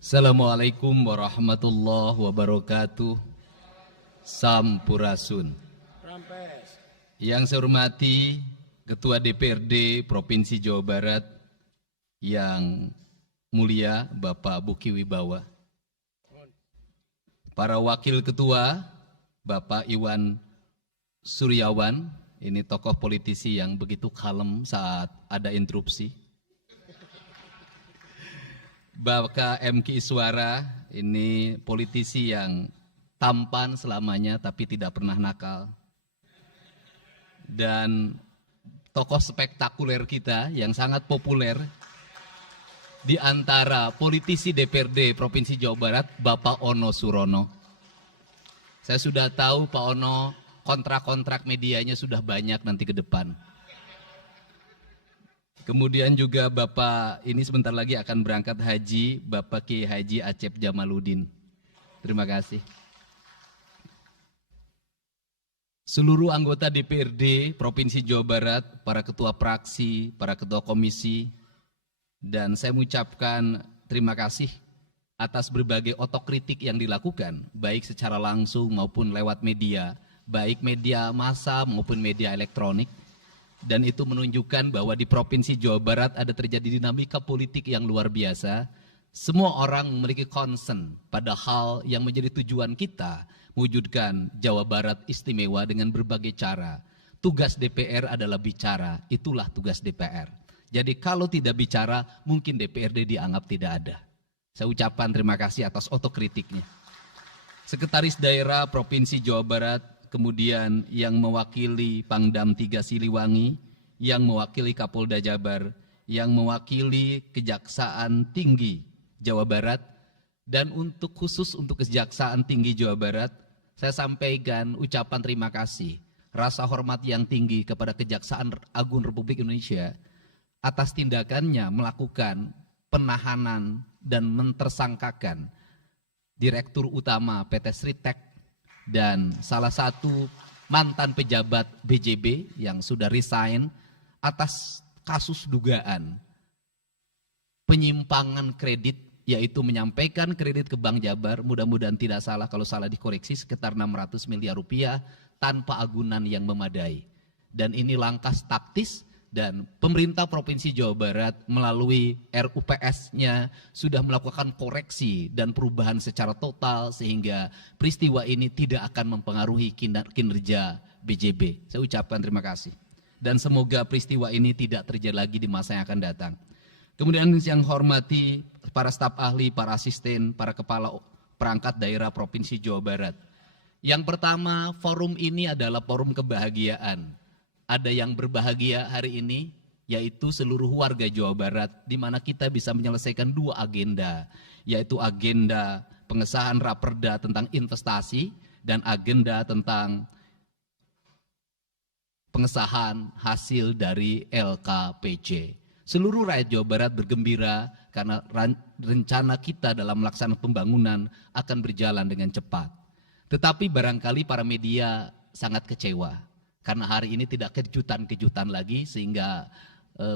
Assalamualaikum warahmatullahi wabarakatuh. Sampurasun. Yang saya hormati Ketua DPRD Provinsi Jawa Barat yang mulia Bapak Buki Wibawa, para wakil ketua Bapak Iwan Suryawan, ini tokoh politisi yang begitu kalem saat ada interupsi. Bapak MK Iswara, ini politisi yang tampan selamanya tapi tidak pernah nakal. Dan tokoh spektakuler kita yang sangat populer di antara politisi DPRD Provinsi Jawa Barat, Bapak Ono Surono. Saya sudah tahu Pak Ono kontrak-kontrak medianya sudah banyak nanti ke depan. Kemudian juga Bapak ini sebentar lagi akan berangkat haji, Bapak Kiai Haji Acep Jamaluddin. Terima kasih. Seluruh anggota DPRD Provinsi Jawa Barat, para ketua fraksi, para ketua komisi, dan saya mengucapkan terima kasih atas berbagai otokritik yang dilakukan, baik secara langsung maupun lewat media, baik media massa maupun media elektronik. Dan itu menunjukkan bahwa di Provinsi Jawa Barat ada terjadi dinamika politik yang luar biasa. Semua orang memiliki concern pada hal yang menjadi tujuan kita, mewujudkan Jawa Barat istimewa dengan berbagai cara. Tugas DPR adalah bicara, itulah tugas DPR. Jadi kalau tidak bicara, mungkin DPRD dianggap tidak ada. Saya ucapkan terima kasih atas otokritiknya. Sekretaris Daerah Provinsi Jawa Barat, kemudian yang mewakili Pangdam 3 Siliwangi, yang mewakili Kapolda Jabar, yang mewakili Kejaksaan Tinggi Jawa Barat, dan khusus untuk Kejaksaan Tinggi Jawa Barat, saya sampaikan ucapan terima kasih, rasa hormat yang tinggi kepada Kejaksaan Agung Republik Indonesia atas tindakannya melakukan penahanan dan mentersangkakan Direktur Utama PT Sritek dan salah satu mantan pejabat BJB yang sudah resign atas kasus dugaan penyimpangan kredit, yaitu menyampaikan kredit ke Bank Jabar, mudah-mudahan tidak salah, kalau salah dikoreksi, sekitar 600 miliar rupiah tanpa agunan yang memadai. Dan ini langkah taktis, dan pemerintah Provinsi Jawa Barat melalui RUPS-nya sudah melakukan koreksi dan perubahan secara total sehingga peristiwa ini tidak akan mempengaruhi kinerja BJB. Saya ucapkan terima kasih. Dan semoga peristiwa ini tidak terjadi lagi di masa yang akan datang. Kemudian yang hormati para staf ahli, para asisten, para kepala perangkat daerah Provinsi Jawa Barat. Yang pertama, forum ini adalah forum kebahagiaan. Ada yang berbahagia hari ini, yaitu seluruh warga Jawa Barat, di mana kita bisa menyelesaikan dua agenda, yaitu agenda pengesahan Raperda tentang investasi dan agenda tentang pengesahan hasil dari LKPJ. Seluruh rakyat Jawa Barat bergembira karena rencana kita dalam melaksanakan pembangunan akan berjalan dengan cepat. Tetapi barangkali para media sangat kecewa. Karena hari ini tidak kejutan-kejutan lagi sehingga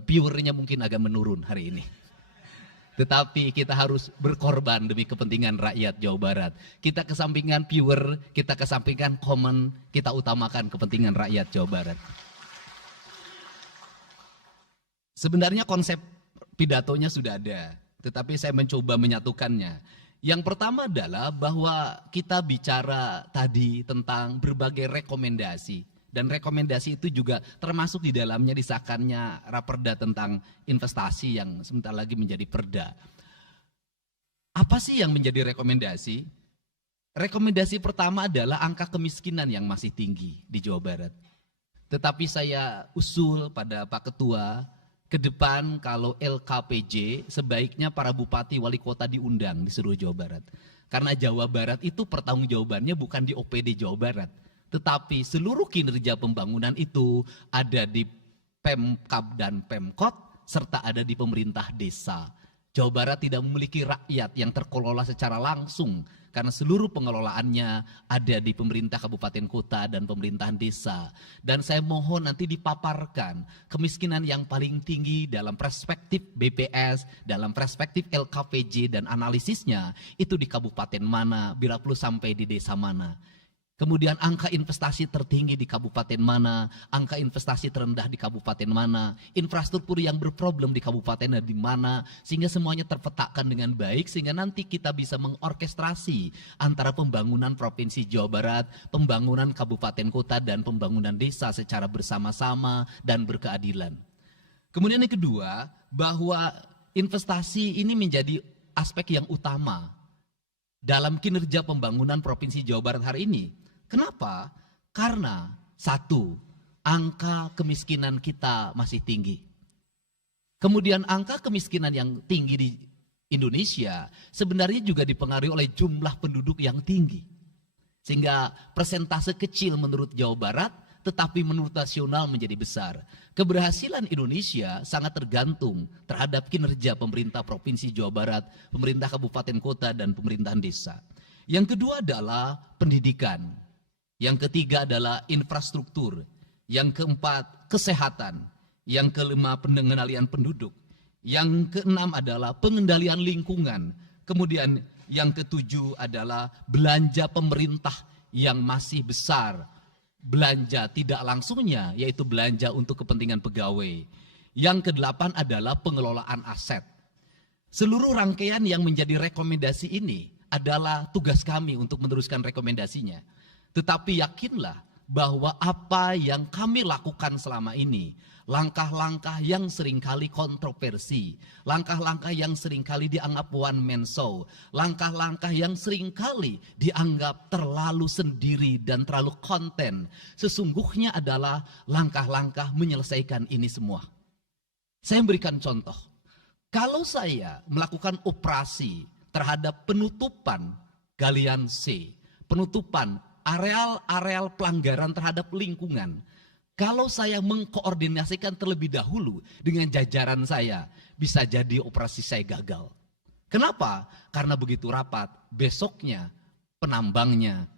viewernya mungkin agak menurun hari ini. Tetapi kita harus berkorban demi kepentingan rakyat Jawa Barat. Kita kesampingkan viewer, kita kesampingkan komen, kita utamakan kepentingan rakyat Jawa Barat. Sebenarnya konsep pidatonya sudah ada, tetapi saya mencoba menyatukannya. Yang pertama adalah bahwa kita bicara tadi tentang berbagai rekomendasi. Dan rekomendasi itu juga termasuk di dalamnya disahkannya Raperda tentang investasi yang sebentar lagi menjadi perda. Apa sih yang menjadi rekomendasi? Rekomendasi pertama adalah angka kemiskinan yang masih tinggi di Jawa Barat. Tetapi saya usul pada Pak Ketua, ke depan kalau LKPJ sebaiknya para bupati wali kota diundang di seluruh Jawa Barat. Karena Jawa Barat itu pertanggungjawabannya bukan di OPD Jawa Barat. Tetapi seluruh kinerja pembangunan itu ada di Pemkab dan Pemkot serta ada di pemerintah desa. Jawa Barat tidak memiliki rakyat yang terkelola secara langsung karena seluruh pengelolaannya ada di pemerintah kabupaten kota dan pemerintahan desa. Dan saya mohon nanti dipaparkan kemiskinan yang paling tinggi dalam perspektif BPS, dalam perspektif LKPJ dan analisisnya itu di kabupaten mana, bila perlu sampai di desa mana. Kemudian angka investasi tertinggi di kabupaten mana, angka investasi terendah di kabupaten mana, infrastruktur yang berproblem di kabupaten di mana, sehingga semuanya terpetakan dengan baik, sehingga nanti kita bisa mengorkestrasi antara pembangunan Provinsi Jawa Barat, pembangunan kabupaten kota, dan pembangunan desa secara bersama-sama dan berkeadilan. Kemudian yang kedua, bahwa investasi ini menjadi aspek yang utama dalam kinerja pembangunan Provinsi Jawa Barat hari ini. Kenapa? Karena satu, angka kemiskinan kita masih tinggi. Kemudian angka kemiskinan yang tinggi di Indonesia sebenarnya juga dipengaruhi oleh jumlah penduduk yang tinggi. Sehingga persentase kecil menurut Jawa Barat, tetapi menurut nasional menjadi besar. Keberhasilan Indonesia sangat tergantung terhadap kinerja pemerintah Provinsi Jawa Barat, pemerintah kabupaten kota, dan pemerintahan desa. Yang kedua adalah pendidikan. Yang ketiga adalah infrastruktur. Yang keempat, kesehatan. Yang kelima, pengendalian penduduk. Yang keenam adalah pengendalian lingkungan. Kemudian yang ketujuh adalah belanja pemerintah yang masih besar. Belanja tidak langsungnya, yaitu belanja untuk kepentingan pegawai. Yang kedelapan adalah pengelolaan aset. Seluruh rangkaian yang menjadi rekomendasi ini adalah tugas kami untuk meneruskan rekomendasinya. Tetapi yakinlah bahwa apa yang kami lakukan selama ini, langkah-langkah yang seringkali kontroversi, langkah-langkah yang seringkali dianggap one man show, langkah-langkah yang seringkali dianggap terlalu sendiri dan terlalu konten, sesungguhnya adalah langkah-langkah menyelesaikan ini semua. Saya memberikan contoh, kalau saya melakukan operasi terhadap penutupan galian C, penutupan areal-areal pelanggaran terhadap lingkungan, kalau saya mengkoordinasikan terlebih dahulu dengan jajaran saya, bisa jadi operasi saya gagal. Kenapa? Karena begitu rapat, besoknya penambangnya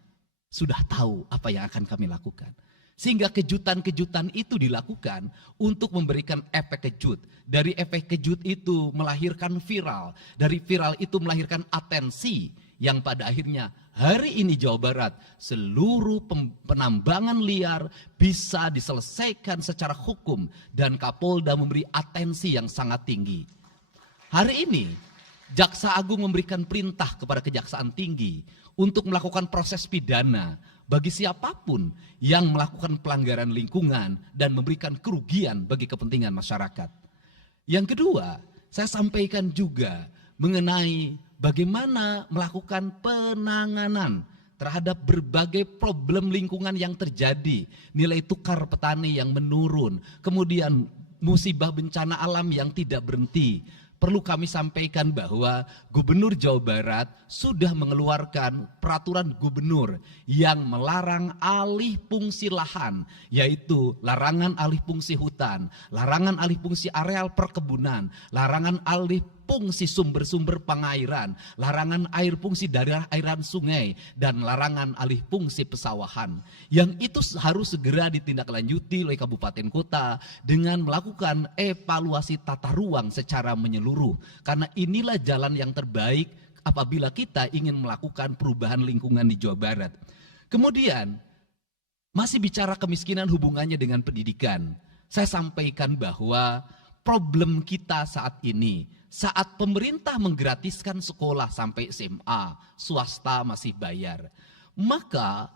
sudah tahu apa yang akan kami lakukan. Sehingga kejutan-kejutan itu dilakukan untuk memberikan efek kejut. Dari efek kejut itu melahirkan viral. Dari viral itu melahirkan atensi yang pada akhirnya hari ini Jawa Barat seluruh penambangan liar bisa diselesaikan secara hukum dan Kapolda memberi atensi yang sangat tinggi. Hari ini Jaksa Agung memberikan perintah kepada Kejaksaan Tinggi untuk melakukan proses pidana bagi siapapun yang melakukan pelanggaran lingkungan dan memberikan kerugian bagi kepentingan masyarakat. Yang kedua, saya sampaikan juga mengenai bagaimana melakukan penanganan terhadap berbagai problem lingkungan yang terjadi. Nilai tukar petani yang menurun, kemudian musibah bencana alam yang tidak berhenti. Perlu kami sampaikan bahwa Gubernur Jawa Barat sudah mengeluarkan peraturan gubernur yang melarang alih fungsi lahan, yaitu larangan alih fungsi hutan, larangan alih fungsi areal perkebunan, larangan alih fungsi sumber-sumber pengairan, larangan air fungsi daerah airan sungai, dan larangan alih fungsi pesawahan. Yang itu harus segera ditindaklanjuti oleh kabupaten kota dengan melakukan evaluasi tata ruang secara menyeluruh. Karena inilah jalan yang terbaik apabila kita ingin melakukan perubahan lingkungan di Jawa Barat. Kemudian, masih bicara kemiskinan hubungannya dengan pendidikan. Saya sampaikan bahwa problem kita saat ini, saat pemerintah menggratiskan sekolah sampai SMA, swasta masih bayar. Maka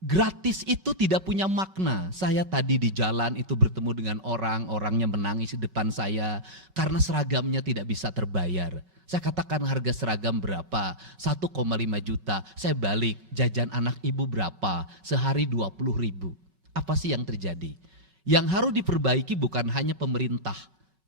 gratis itu tidak punya makna. Saya tadi di jalan itu bertemu dengan orangnya menangis di depan saya karena seragamnya tidak bisa terbayar. Saya katakan harga seragam berapa? 1,5 juta. Saya balik, jajan anak ibu berapa? Sehari 20.000. Apa sih yang terjadi? Yang harus diperbaiki bukan hanya pemerintah,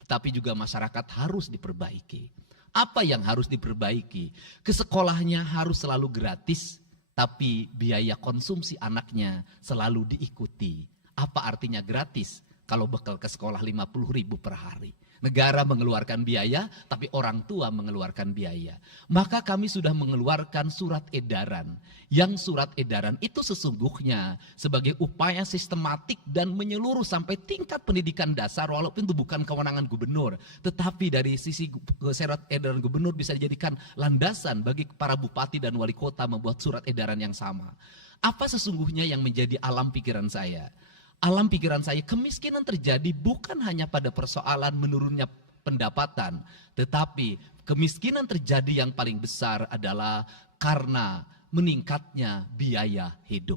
tapi juga masyarakat harus diperbaiki. Apa yang harus diperbaiki? Ke sekolahnya harus selalu gratis, tapi biaya konsumsi anaknya selalu diikuti. Apa artinya gratis kalau bekal ke sekolah 50.000 per hari? Negara mengeluarkan biaya, tapi orang tua mengeluarkan biaya. Maka kami sudah mengeluarkan surat edaran. Yang surat edaran itu sesungguhnya sebagai upaya sistematik dan menyeluruh sampai tingkat pendidikan dasar, walaupun itu bukan kewenangan gubernur. Tetapi dari sisi surat edaran gubernur bisa dijadikan landasan bagi para bupati dan wali kota membuat surat edaran yang sama. Apa sesungguhnya yang menjadi alam pikiran saya? Alam pikiran saya, kemiskinan terjadi bukan hanya pada persoalan menurunnya pendapatan, tetapi kemiskinan terjadi yang paling besar adalah karena meningkatnya biaya hidup.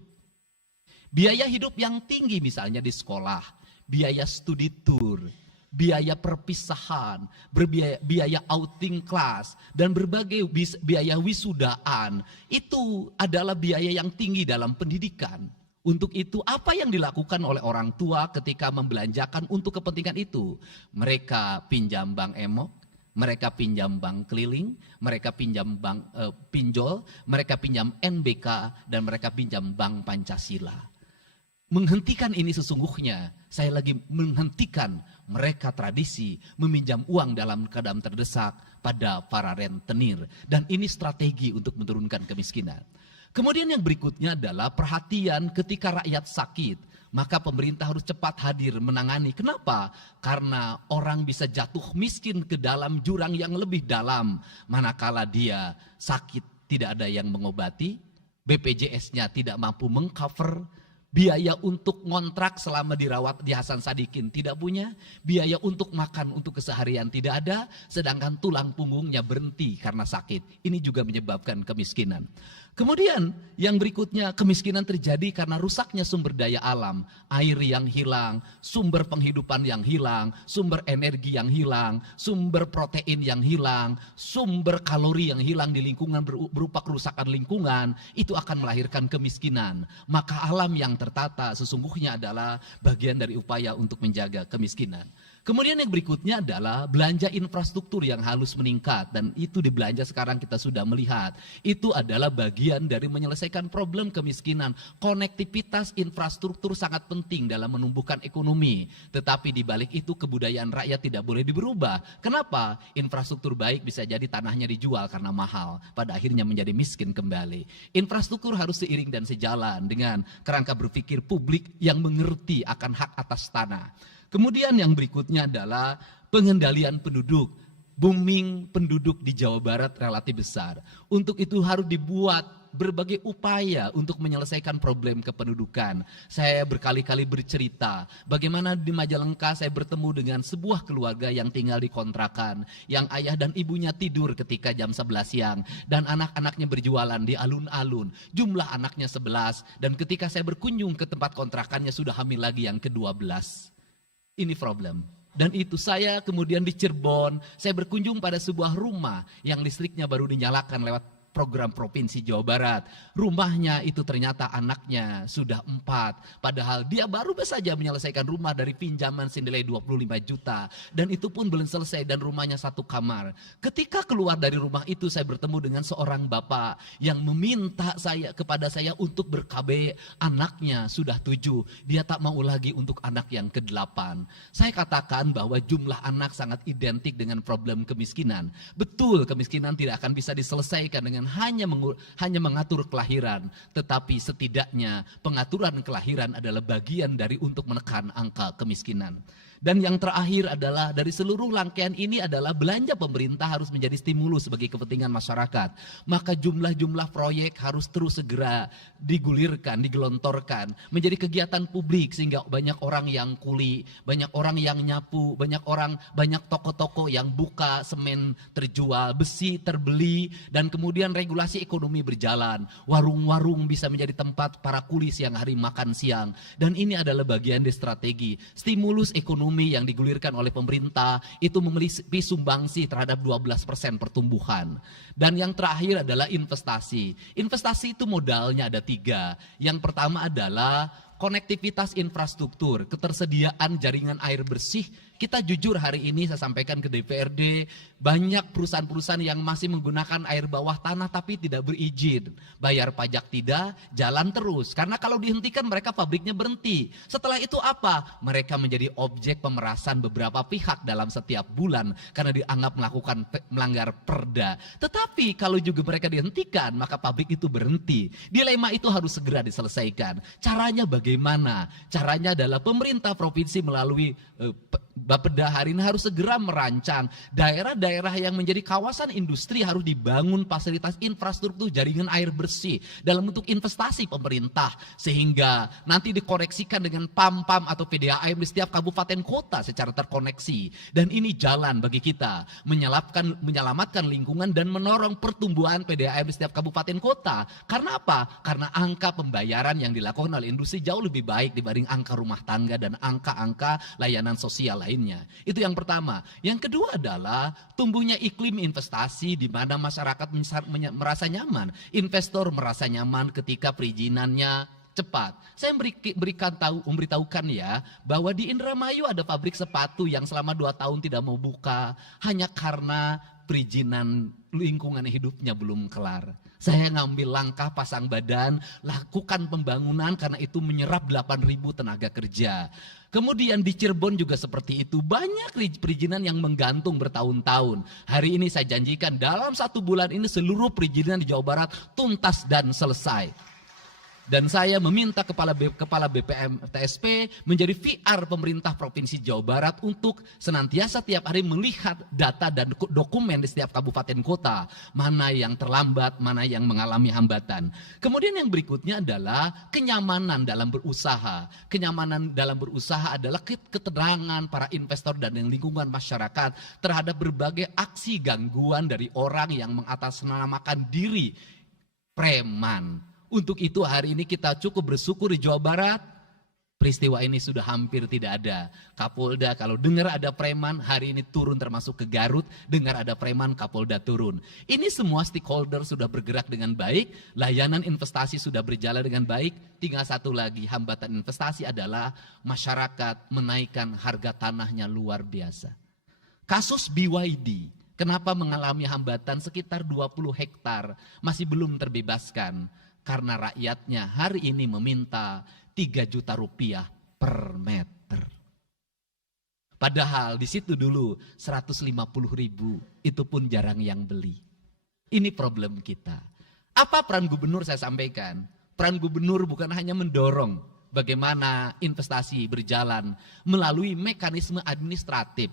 Biaya hidup yang tinggi misalnya di sekolah, biaya studi tour, biaya perpisahan, biaya outing kelas, dan berbagai biaya wisudaan, itu adalah biaya yang tinggi dalam pendidikan. Untuk itu apa yang dilakukan oleh orang tua ketika membelanjakan untuk kepentingan itu? Mereka pinjam bank emok, mereka pinjam bank keliling, mereka pinjam bank pinjol, mereka pinjam NBK, dan mereka pinjam bank Pancasila. Menghentikan ini sesungguhnya, saya lagi menghentikan mereka tradisi meminjam uang dalam keadaan terdesak pada para rentenir. Dan ini strategi untuk menurunkan kemiskinan. Kemudian yang berikutnya adalah perhatian ketika rakyat sakit. Maka pemerintah harus cepat hadir menangani. Kenapa? Karena orang bisa jatuh miskin ke dalam jurang yang lebih dalam. Manakala dia sakit tidak ada yang mengobati, BPJS-nya tidak mampu mengcover, biaya untuk ngontrak selama dirawat di Hasan Sadikin tidak punya, biaya untuk makan untuk keseharian tidak ada, sedangkan tulang punggungnya berhenti karena sakit. Ini juga menyebabkan kemiskinan. Kemudian yang berikutnya, kemiskinan terjadi karena rusaknya sumber daya alam, air yang hilang, sumber penghidupan yang hilang, sumber energi yang hilang, sumber protein yang hilang, sumber kalori yang hilang di lingkungan berupa kerusakan lingkungan, itu akan melahirkan kemiskinan. Maka alam yang tertata sesungguhnya adalah bagian dari upaya untuk menjaga kemiskinan. Kemudian yang berikutnya adalah belanja infrastruktur yang harus meningkat, dan itu di belanja sekarang kita sudah melihat. Itu adalah bagian dari menyelesaikan problem kemiskinan. Konektivitas infrastruktur sangat penting dalam menumbuhkan ekonomi, tetapi di balik itu kebudayaan rakyat tidak boleh diberubah. Kenapa? Infrastruktur baik bisa jadi tanahnya dijual karena mahal, pada akhirnya menjadi miskin kembali. Infrastruktur harus seiring dan sejalan dengan kerangka berpikir publik yang mengerti akan hak atas tanah. Kemudian yang berikutnya adalah pengendalian penduduk. Booming penduduk di Jawa Barat relatif besar. Untuk itu harus dibuat berbagai upaya untuk menyelesaikan problem kependudukan. Saya berkali-kali bercerita bagaimana di Majalengka saya bertemu dengan sebuah keluarga yang tinggal di kontrakan, yang ayah dan ibunya tidur ketika jam 11 siang dan anak-anaknya berjualan di alun-alun. Jumlah anaknya 11, dan ketika saya berkunjung ke tempat kontrakannya sudah hamil lagi yang ke-12. Ini problem. Dan itu saya kemudian di Cirebon, saya berkunjung pada sebuah rumah yang listriknya baru dinyalakan lewat program Provinsi Jawa Barat. Rumahnya itu ternyata anaknya sudah 4. Padahal dia baru saja menyelesaikan rumah dari pinjaman senilai 25 juta. Dan itu pun belum selesai dan rumahnya 1 kamar. Ketika keluar dari rumah itu saya bertemu dengan seorang bapak yang meminta kepada saya untuk ber-KB. Anaknya sudah 7. Dia tak mau lagi untuk anak yang ke-8. Saya katakan bahwa jumlah anak sangat identik dengan problem kemiskinan. Betul, kemiskinan tidak akan bisa diselesaikan dengan hanya mengatur kelahiran, tetapi setidaknya pengaturan kelahiran adalah bagian dari untuk menekan angka kemiskinan. Dan yang terakhir adalah dari seluruh rangkaian ini adalah belanja pemerintah harus menjadi stimulus bagi kepentingan masyarakat. Maka jumlah-jumlah proyek harus terus segera digulirkan, digelontorkan menjadi kegiatan publik sehingga banyak orang yang kuli, banyak orang yang nyapu, banyak toko-toko yang buka, semen terjual, besi terbeli, dan kemudian regulasi ekonomi berjalan. Warung-warung bisa menjadi tempat para kuli siang hari makan siang. Dan ini adalah bagian dari strategi stimulus ekonomi yang digulirkan oleh pemerintah itu memiliki sumbangsi terhadap 12% pertumbuhan. Dan yang terakhir adalah investasi. Investasi itu modalnya ada 3. Yang pertama adalah Konektivitas infrastruktur, ketersediaan jaringan air bersih. Kita jujur hari ini saya sampaikan ke DPRD, banyak perusahaan-perusahaan yang masih menggunakan air bawah tanah tapi tidak berizin. Bayar pajak tidak, jalan terus. Karena kalau dihentikan mereka pabriknya berhenti. Setelah itu apa? Mereka menjadi objek pemerasan beberapa pihak dalam setiap bulan karena dianggap melakukan melanggar perda. Tetapi kalau juga mereka dihentikan, maka pabrik itu berhenti. Dilema itu harus segera diselesaikan. Caranya bagaimana? Caranya adalah pemerintah provinsi melalui Bapeda hari ini harus segera merancang daerah-daerah yang menjadi kawasan industri harus dibangun fasilitas infrastruktur jaringan air bersih dalam bentuk investasi pemerintah sehingga nanti dikoreksikan dengan PAM-PAM atau PDAM di setiap kabupaten kota secara terkoneksi. Dan ini jalan bagi kita menyelamatkan lingkungan dan menorong pertumbuhan PDAM di setiap kabupaten kota. Karena apa? Karena angka pembayaran yang dilakukan oleh industri jauh lebih baik dibanding angka rumah tangga dan angka-angka layanan sosial lainnya. Itu yang pertama. Yang kedua adalah tumbuhnya iklim investasi di mana masyarakat merasa nyaman. Investor merasa nyaman ketika perizinannya cepat. Saya memberitahukan ya bahwa di Indramayu ada pabrik sepatu yang selama 2 tahun tidak mau buka hanya karena perizinan lingkungan hidupnya belum kelar. Saya ngambil langkah pasang badan, lakukan pembangunan karena itu menyerap 8.000 tenaga kerja. Kemudian di Cirebon juga seperti itu, banyak perizinan yang menggantung bertahun-tahun. Hari ini saya janjikan dalam 1 bulan ini seluruh perizinan di Jawa Barat tuntas dan selesai. Dan saya meminta kepala BPM TSP menjadi VR pemerintah Provinsi Jawa Barat untuk senantiasa tiap hari melihat data dan dokumen di setiap kabupaten kota. Mana yang terlambat, mana yang mengalami hambatan. Kemudian yang berikutnya adalah kenyamanan dalam berusaha. Kenyamanan dalam berusaha adalah keterangan para investor dan lingkungan masyarakat terhadap berbagai aksi gangguan dari orang yang mengatasnamakan diri preman. Untuk itu hari ini kita cukup bersyukur di Jawa Barat, peristiwa ini sudah hampir tidak ada. Kapolda kalau dengar ada preman, hari ini turun termasuk ke Garut, dengar ada preman, Kapolda turun. Ini semua stakeholder sudah bergerak dengan baik, layanan investasi sudah berjalan dengan baik, tinggal satu lagi hambatan investasi adalah masyarakat menaikkan harga tanahnya luar biasa. Kasus BYD, kenapa mengalami hambatan sekitar 20 hektar, masih belum terbebaskan. Karena rakyatnya hari ini meminta 3 juta rupiah per meter. Padahal di situ dulu 150.000, itu pun jarang yang beli. Ini problem kita. Apa peran gubernur saya sampaikan? Peran gubernur bukan hanya mendorong bagaimana investasi berjalan melalui mekanisme administratif.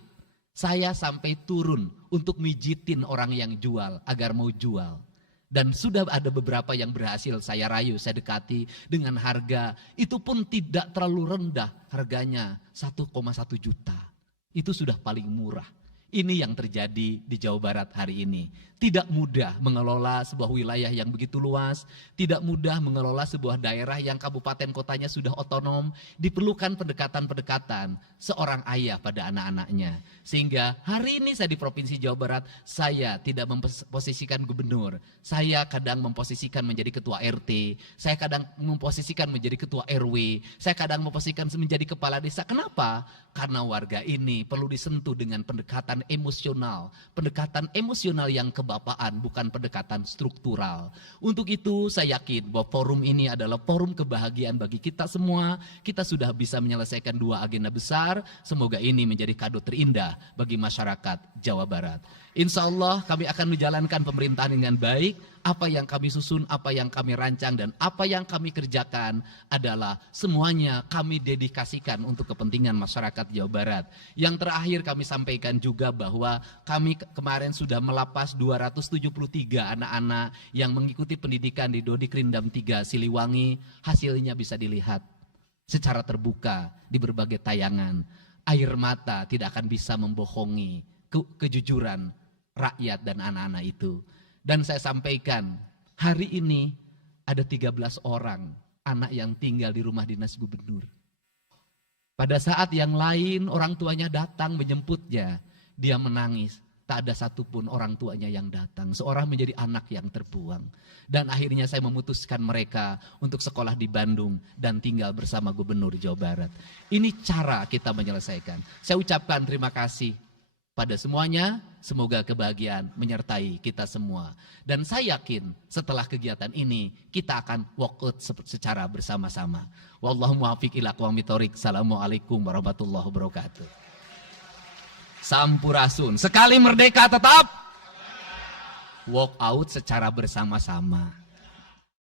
Saya sampai turun untuk mijitin orang yang jual agar mau jual. Dan sudah ada beberapa yang berhasil saya rayu, saya dekati dengan harga. Itu pun tidak terlalu rendah, harganya 1,1 juta. Itu sudah paling murah. Ini yang terjadi di Jawa Barat hari ini. Tidak mudah mengelola sebuah wilayah yang begitu luas, tidak mudah mengelola sebuah daerah yang kabupaten kotanya sudah otonom, diperlukan pendekatan-pendekatan seorang ayah pada anak-anaknya. Sehingga hari ini saya di Provinsi Jawa Barat, saya tidak memposisikan gubernur, saya kadang memposisikan menjadi ketua RT, saya kadang memposisikan menjadi ketua RW, saya kadang memposisikan menjadi kepala desa. Kenapa? Karena warga ini perlu disentuh dengan pendekatan emosional yang kebapaan, bukan pendekatan struktural. Untuk itu saya yakin bahwa forum ini adalah forum kebahagiaan bagi kita semua. Kita sudah bisa menyelesaikan 2 agenda besar. Semoga ini menjadi kado terindah bagi masyarakat Jawa Barat. Insya Allah kami akan menjalankan pemerintahan dengan baik. Apa yang kami susun, apa yang kami rancang, dan apa yang kami kerjakan adalah semuanya kami dedikasikan untuk kepentingan masyarakat Jawa Barat. Yang terakhir kami sampaikan juga bahwa kami kemarin sudah melapas 273 anak-anak yang mengikuti pendidikan di Dodik Rindam 3 Siliwangi. Hasilnya bisa dilihat secara terbuka di berbagai tayangan. Air mata tidak akan bisa membohongi kejujuran rakyat dan anak-anak itu. Dan saya sampaikan, hari ini ada 13 orang anak yang tinggal di rumah dinas gubernur. Pada saat yang lain orang tuanya datang menjemputnya, dia menangis. tak ada satupun orang tuanya yang datang. Seorang menjadi anak yang terbuang. Dan akhirnya saya memutuskan mereka untuk sekolah di Bandung dan tinggal bersama Gubernur Jawa Barat. Ini cara kita menyelesaikan. Saya ucapkan terima kasih pada semuanya. Semoga kebahagiaan menyertai kita semua. Dan saya yakin setelah kegiatan ini kita akan walk out secara bersama-sama. Wallahu muwaffiq ila aqwamit thoriq. Assalamualaikum warahmatullahi wabarakatuh. Sampurasun. Sekali merdeka tetap walk out secara bersama-sama.